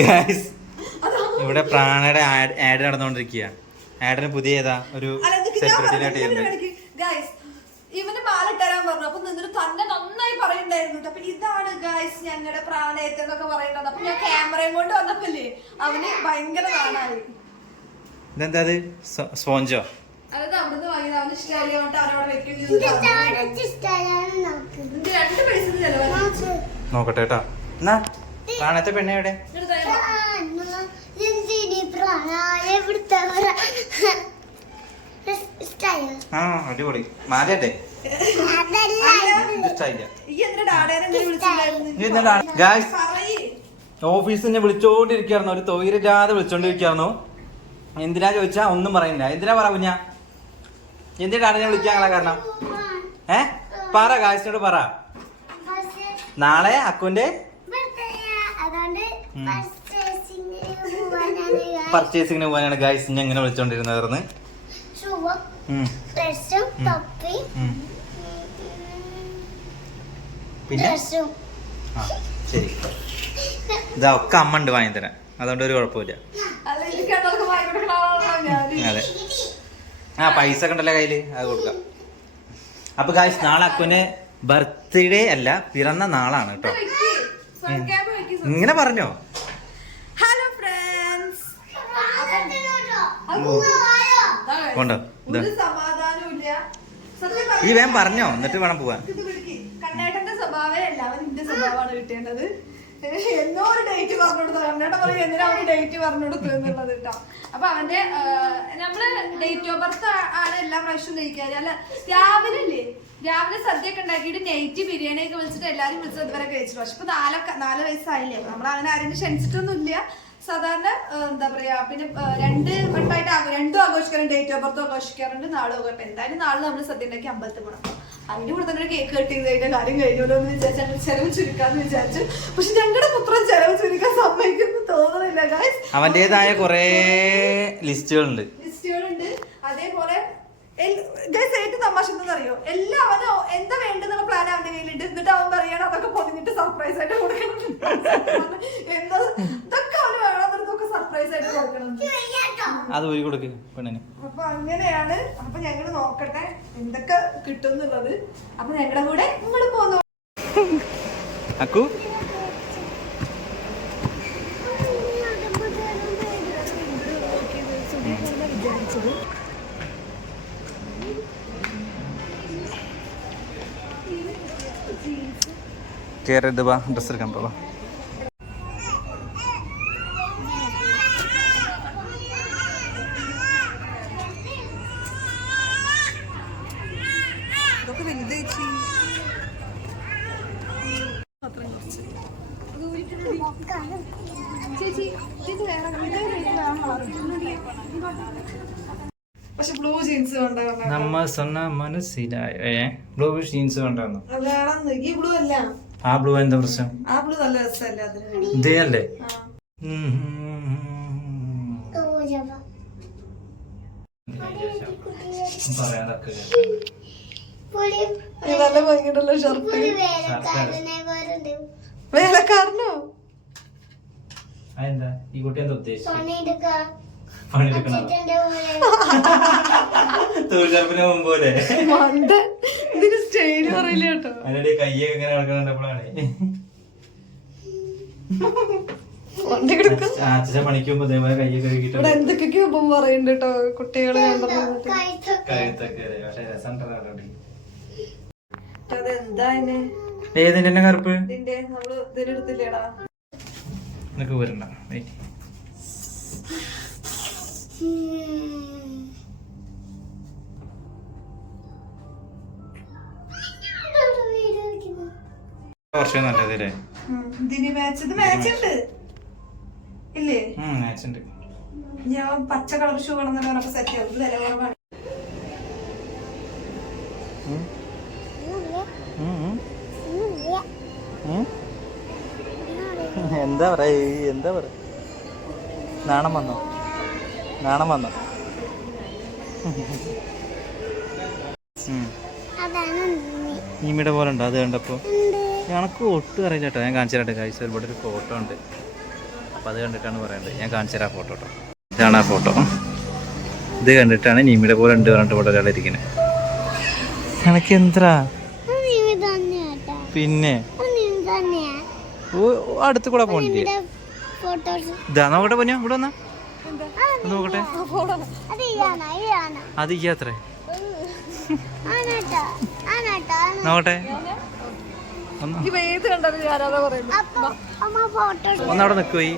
Guys ഇവിടെ പ്രാണയുടെ add നടന്നുകൊണ്ടിരിക്കുക. ആഡിന് പുതിയ ഏതാ ഒരു സെലിബ്രിറ്റിനായിട്ട് ഇവന് മാലിട്ടരാൻ പറഞ്ഞു. അപ്പൊ നിന്നിട്ട് തന്നെ നന്നായി പറയണ്ടായിരുന്നു. അപ്പൊ ഇതാണ് ഗൈസ് ഞങ്ങളുടെ പ്രാണയത്തെന്നൊക്കെ പറയുന്നത്. അപ്പൊ ഞാൻ ക്യാമറയും കൊണ്ട് വന്നപ്പോല്ലേ അവന് ഭയങ്കര കാണായി. ഇതെന്താ അത് സ്പോഞ്ചോ? അതായത് അവിടുന്ന് വാങ്ങിയത് അവന് ഇഷ്ടമായി അവനവിടെ വെക്കുന്നത്. 2 പൈസ ചെലവാണ്. നോക്കട്ടെ കേട്ടോ. എന്നാ പ്രാണത്തെ പെണ്ണ എവിടെ? ആ അടിപൊളി മാലയല്ലേ? ഓഫീസിൽ നിന്ന് വിളിച്ചോണ്ടിരിക്കായിരുന്നു. ഒരു തൊഴിലില്ലാതെ വിളിച്ചോണ്ടിരിക്കായിരുന്നു. എന്തിനാ ചോദിച്ചാ ഒന്നും പറയുന്നില്ല. എന്തിനാ പറ കുഞ്ഞാ? എന്തിനാ ഡാഡിനെ വിളിക്കാനുള്ള കാരണം? പറ ഗായ്സിനോട് പറ. നാളെ അക്കുന്റെ പർച്ചേസിങ്ങിന് പോകാനാണ് ഗായ്സ് ഇനി എങ്ങനെ വിളിച്ചോണ്ടിരുന്നത്. പിന്നെ ശരി, ഇതാ ഒക്കെ അമ്മ ഉണ്ട് വാങ്ങി തരാൻ. അതുകൊണ്ട് ഒരു കുഴപ്പമില്ല. അതെ, പൈസ ഒക്കെ ഉണ്ടല്ലോ കയ്യില്, അത് കൊടുക്കാം. അപ്പൊ ഗായ്സ് നാളെ അക്കുന് ബർത്ത്ഡേ അല്ല, പിറന്ന നാളാണ് കേട്ടോ. ഇങ്ങനെ പറഞ്ഞോ? ഹലോ ഫ്രണ്ട്സ്, കൊണ്ടോ ഈ വേഗം പറഞ്ഞോ, എന്നിട്ട് വേണം പോവാൻ. കണ്ണേട്ടന്റെ സ്വഭാവമേ അല്ല, അവൻ നിന്റെ സ്വഭാവമാണ് കിട്ടേണ്ടത്. എന്നോ ഒരു ഡേറ്റ് പറഞ്ഞു കൊടുത്തു. കണ്ണേട്ടൻ പറയും എന്തിനാ അവന് ഡേറ്റ് പറഞ്ഞു കൊടുത്തു എന്നുള്ളത് കേട്ടോ. അപ്പൊ അവന്റെ നമ്മള് ഡേറ്റ് ഓഫ് ബർത്ത് ആണ് എല്ലാ പ്രാവശ്യവും കഴിക്കാറ്. അല്ല, രാവിലെ സദ്യ ഒക്കെ ഉണ്ടാക്കിയിട്ട് നൈറ്റ് ബിരിയാണി ഒക്കെ വിളിച്ചിട്ട് എല്ലാരും വിളിച്ചത് ഇതുവരെ കഴിച്ചിട്ട്. പക്ഷെ ഇപ്പൊ 4 വയസ്സായില്ലേ. നമ്മൾ അങ്ങനെ ആരും ക്ഷണിച്ചിട്ടൊന്നും ഇല്ല. സാധാരണ എന്താ പറയാ, പിന്നെ 2 വട്ടമായിട്ട് 2 ആഘോഷിക്കാറുണ്ട്. ഡേറ്റ് ഓഫ് ബർത്ത് ആഘോഷിക്കാറുണ്ട്, നാളും ഒക്കെ. അപ്പൊ എന്തായാലും നാളെ നമ്മൾ സദ്യ ഉണ്ടാക്കി അമ്പലത്തിൽ പോകണം. അതിന്റെ കൂടെ തന്നെ ഒരു കേക്ക് കട്ട് ചെയ്ത് അതിന്റെ കാര്യം കഴിഞ്ഞല്ലോ എന്ന് വിചാരിച്ചാൽ ചെലവ് ചുരുക്കാന്ന് വിചാരിച്ചു. പക്ഷെ ഞങ്ങളുടെ പുത്രൻ ചെലവ് ചുരുക്കാൻ സമ്മതിക്കുന്നു തോന്നുന്നില്ല ഗായ്സ്. അവന്റേതായ കുറെ ലിസ്റ്റുകളുണ്ട്. അതേപോലെ ഏറ്റവും തമാശ എന്താണെന്നറിയോ, എല്ലാം അവന് എന്താ വേണ്ടെന്നുള്ള പ്ലാൻ അവന്റെ കയ്യിലുണ്ട്. എന്നിട്ട് അവൻ പറയണം അതൊക്കെ പൊതിഞ്ഞിട്ട് സർപ്രൈസ് ആയിട്ട് കൊടുക്കണം. എന്താ ഇതൊക്കെ അവന് വേണമെന്നൊക്കെ സർപ്രൈസ് ആയിട്ട് കൊടുക്കണം. അത് ഊരി കൊടുക്ക് പെണ്ണിന്. അപ്പൊ അങ്ങനെയാണ്. അപ്പൊ ഞങ്ങള് നോക്കട്ടെ എന്തൊക്കെ കിട്ടും എന്നുള്ളത്. അപ്പൊ ഞങ്ങളുടെ കൂടെ നിങ്ങൾ പോന്നു. അക്കു കേറരുത്, വാ ഡ്രസ് എടുക്കാൻ പോവാ. പക്ഷെ ബ്ലൂ ജീൻസ് നമ്മ சொன்ன മനസ്സിലായ ബ്ലൂ ജീൻസ് കൊണ്ടാണ്. ഈ ബ്ലൂ അല്ല, ആ ബ്ലൂ എന്താ പ്രശ്നം? ആ ബ്ലൂ നല്ല രസമല്ലേ? ഇതേ അല്ലേ? നല്ല ഭംഗിയുണ്ടല്ലോ ഷർട്ട്. വേലക്കാരനോ? അതെന്താ ഈ കുട്ടി എന്താ ഉദ്ദേശിച്ചത്? തൊഴിലുറപ്പിന് മുമ്പോലെ ഇതിന് സ്റ്റൈല് പറയില്ല കേട്ടോ. അതിന്റെ കയ്യൊക്കെ ഇങ്ങനെ നടക്കണപ്പോഴാണ് അച്ഛനെ പണിക്ക് പോകുമ്പോ ഇതേപോലെ കയ്യൊക്കെ കഴുകിട്ട് എന്തൊക്കെയോ ഇപ്പം പറയുന്നുണ്ട് കേട്ടോ കുട്ടികള്. അതെന്താ ഏതിന്റെ കറുപ്പ്? ഇതിന്റെ നമ്മള് ഇതിലെടുത്തില്ലേടാ. നിനക്ക് വരണ്ട. വർഷം നല്ലതല്ലേ? ഇല്ലേ? മാച്ച് ഉണ്ട്. ഞാൻ പച്ച കളർ ഷൂ വേണമെന്ന് പറഞ്ഞപ്പോ സെറ്റ് ആവും. വില കുറവാണ്. എന്താ പറയാ, എന്താ പറയാ, നാണം വന്നോ? ഈമിയുടെ പോലെ ഉണ്ടോ അത് കണ്ടപ്പോ? കണക്ക് ഒട്ടും അറിയില്ല കേട്ടോ. ഞാൻ കാണിച്ചു തരട്ടെ ഗൈസ്, ഇവിടെ ഒരു ഫോട്ടോ ഉണ്ട്. അപ്പം അത് കണ്ടിട്ടാണ് പറയേണ്ടത്. ഞാൻ കാണിച്ചു തരാം ഫോട്ടോ കേട്ടോ. ഇതാണ് ആ ഫോട്ടോ. ഇത് കണ്ടിട്ടാണ് നിമിയുടെ പോലെ ഉണ്ട് പറഞ്ഞിട്ട് ഇവിടെ ഒരാൾ ഇരിക്കുന്നത്. എനിക്ക് എന്താ പിന്നെ അടുത്ത് കൂടെ പോണില്ലേ? ഇതാ നോക്കട്ടെ പൊന്നു, ഇവിടെ വന്നാ നോക്കട്ടെ. അത് ചെയ്യാത്രേ നോക്കട്ടെ. ഒന്നവിടെ നിൽക്കുപോയി.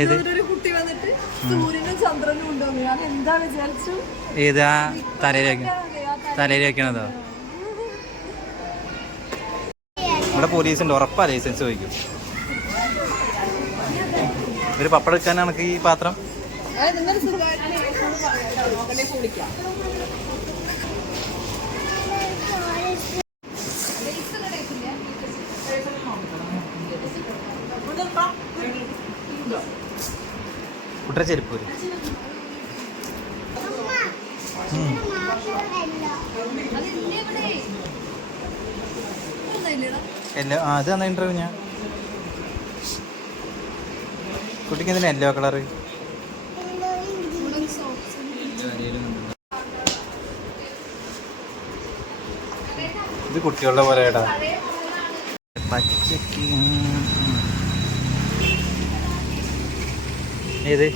ഏത് ഏതാ തലയിൽ വെക്കണതോ? ഇവിടെ പോലീസുണ്ട്, ഉറപ്പാ ലൈസൻസ് ചോദിക്കും. ഒരു പപ്പടം എടുക്കാനാണ് ഈ പാത്രം. കുട്ടര ചെരുപ്പൂര് എല്ലോ. ആ അത് തന്നെ ഇന്റർവ്യൂ. ഞാൻ കുട്ടിക്ക് എന്തിനാ യെല്ലോ കളറ്? ഇത് കുട്ടികളുടെ പോലെ ഏടാ പച്ചക്ക്. ഏത്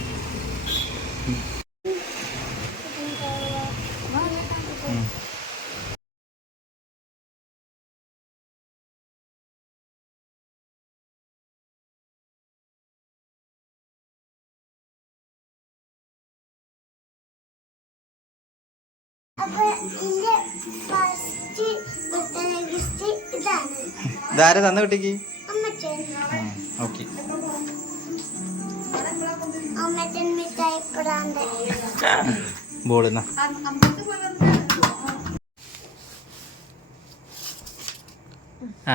ഇതാരെ തന്ന കുട്ടിക്ക്? ഓക്കെ. ബോളിന്നാ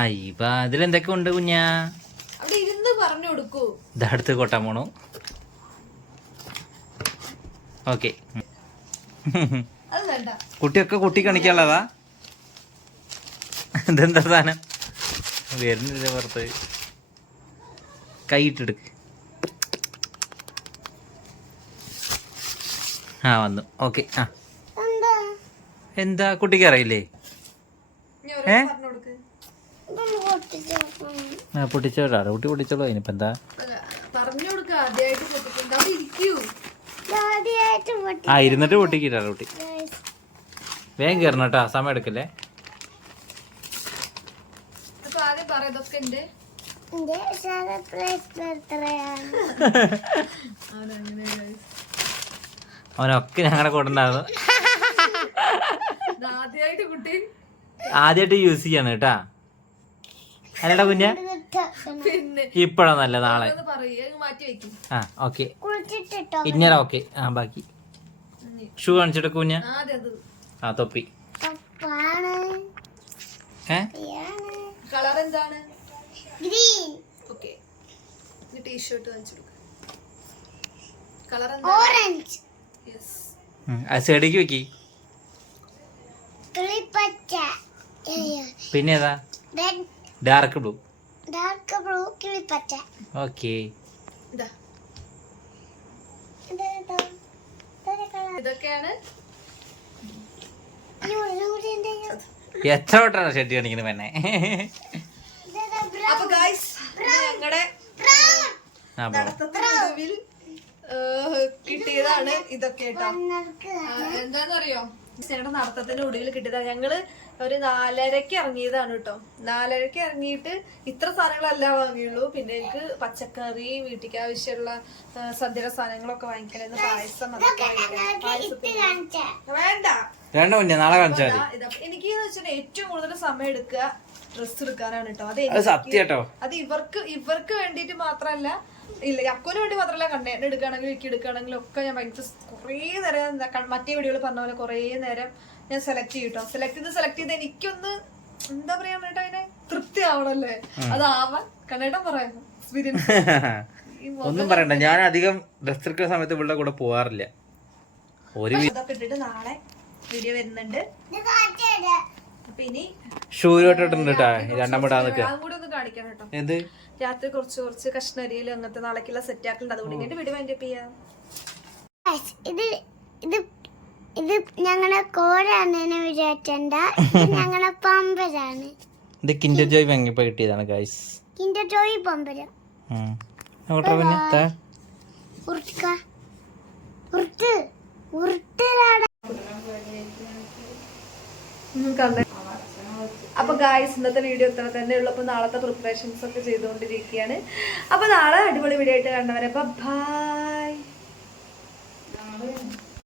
അയ്യപ്പ അതിലെന്തൊക്കെ ഉണ്ട് കുഞ്ഞാ? ഇതടുത്ത് കൊട്ടാൻ പോണു. ഓക്കെ. കുട്ടിയൊക്കെ കുട്ടി കാണിക്കാനുള്ളതാ? ഇതെന്താ സാധനം? വരുന്നില്ല പുറത്ത്. കൈയിട്ടെടുക്ക്. ആ വന്നു. ഓക്കെ. ആ എന്താ കുട്ടിക്ക് അറിയില്ലേ? പൊട്ടിച്ചോടാ കുട്ടി പൊട്ടിച്ചോളൂ. അതിനിപ്പോ എന്താ ആ ഇരുന്നിട്ട് പൊട്ടിക്കിട്ടാ കുട്ടി. വേഗം കയറണം കേട്ടോ, സമയം എടുക്കല്ലേ. അവനൊക്കെ ഞങ്ങളുടെ കൂടെ ഉണ്ടായിരുന്നു. ആദ്യമായിട്ട് യൂസ് ചെയ്യാണ് കേട്ടാ. അല്ലടാ കുഞ്ഞ ഇപ്പഴാ നല്ല നാളെ. ആ ഓക്കെ ഇന്നലെ ഓക്കെ. ആ ബാക്കി ഷൂ കാണിച്ചിട്ട് കുഞ്ഞ. ആ തൊപ്പി. കളർ എന്താണ്? ഗ്രീൻ. ഓക്കേ. ഈ ടീ-ഷർട്ട് കാണിച്ചു കൊടുക്ക. കളർ എന്താണ്? ഓറഞ്ച്. യെസ്. ആ സൈഡിലേക്ക് വെക്കി. കിളിപ്പച്ച. പിന്നെ ഏതാ? Red. Dark blue. Dark blue കിളിപ്പച്ച. ഓക്കേ. ഇതാ. ഇതൊക്കെയാണ്. എത്ര വട്ടാണ് ഷെഡ് കാണിക്കുന്നത് പെണ്ണെ? അപ്പൊ ഗൈസ് ഞങ്ങളുടെ കിട്ടിയതാണ് ഇതൊക്കെ കേട്ടോ. എന്താന്നറിയോ, ഞങ്ങളുടെ നടത്തത്തിന്റെ ഒടുവിൽ കിട്ടിയതാണ്. ഞങ്ങള് ഒരു 4:30 ഇറങ്ങിയതാണ് കേട്ടോ. 4:30 ഇറങ്ങിയിട്ട് ഇത്ര സാധനങ്ങളല്ല വാങ്ങിയുള്ളൂ. പിന്നെ എനിക്ക് പച്ചക്കറി, വീട്ടിലേക്ക് ആവശ്യമുള്ള സദ്യയുടെ സാധനങ്ങളൊക്കെ വാങ്ങിക്കണമെന്ന്. പായസം വേണ്ട നാളെ കാണിച്ചാൽ എനിക്ക് വെച്ചാൽ ഏറ്റവും കൂടുതൽ സമയം എടുക്കുക ഡ്രസ് എടുക്കാനാണ് കേട്ടോ. അത് ഇവർക്ക് വേണ്ടിട്ട് മാത്രല്ല, ഇല്ല അക്കോന് വേണ്ടി മാത്രല്ല, കണ്ണേട്ടൻ എടുക്കുകയാണെങ്കിലും എനിക്ക് എടുക്കുകയാണെങ്കിലും ഒക്കെ ഞാൻ ഭയങ്കര കുറേ നേരം മറ്റേ വീഡിയോയിൽ പറഞ്ഞ പോലെ കുറേ നേരം ഞാൻ സെലക്ട് ചെയ്യും കേട്ടോ. സെലക്ട് ചെയ്ത് എനിക്കൊന്ന് എന്താ പറയാ കേട്ടോ, അതിനെ തൃപ്തി ആവണല്ലേ. അതാവാൻ കണ്ണേട്ടൻ പറയാം എക്സ്പീരിയൻസ് ഒന്നും പറയണ്ട. ഞാൻ അധികം ഡ്രസ് എടുക്കുന്ന സമയത്ത് ഇവിടെ കൂടെ പോവാറില്ല. ഇതൊക്കെ ഇട്ടിട്ട് നാളെ വീഡിയോ വരുന്നുണ്ട്. അപ്പൊ ഇനി ഷൂരോട്ടുണ്ട് കേട്ടാ. രണ്ടാം കൂടെ ഒന്ന് കാണിക്കാം. കാണിക്കണം കേട്ടോ. ഏത് രാത്രി കുറച്ച് കഷ്ണരിയിലും അങ്ങനത്തെ നാളേക്കുള്ള സെറ്റ് ആക്കുന്നുണ്ട്. അതുകൊണ്ട് ഇങ്ങനെ വീഡിയോ വൈൻഡ് അപ്പ് ചെയ്യാം. ഇത് ഇത് ഇത് ഞങ്ങളുടെ കോഴാണെന്ന് വിചാരിച്ചണ്ട, ഞങ്ങളുടെ പമ്പരാണ്. ഇത് കിൻഡർ ജോയ് വാങ്ങിയപ്പോ കിട്ടിയതാണ് ഗൈസ്. കിൻഡർ ജോയ് പമ്പര. ഉറുക്ക ഉറുട്ട് ഉരുട്ടിലാണ്. അപ്പൊ ഗായ്സ് ഇന്നത്തെ വീഡിയോ ഇത്ര തന്നെ ഉള്ളൂ. അപ്പൊ നാളത്തെ പ്രിപ്പറേഷൻസ് ഒക്കെ ചെയ്തുകൊണ്ടിരിക്കുകയാണ്. അപ്പൊ നാളെ അടിപൊളി വീഡിയോ ആയിട്ട് കണ്ടവരെ ബൈ.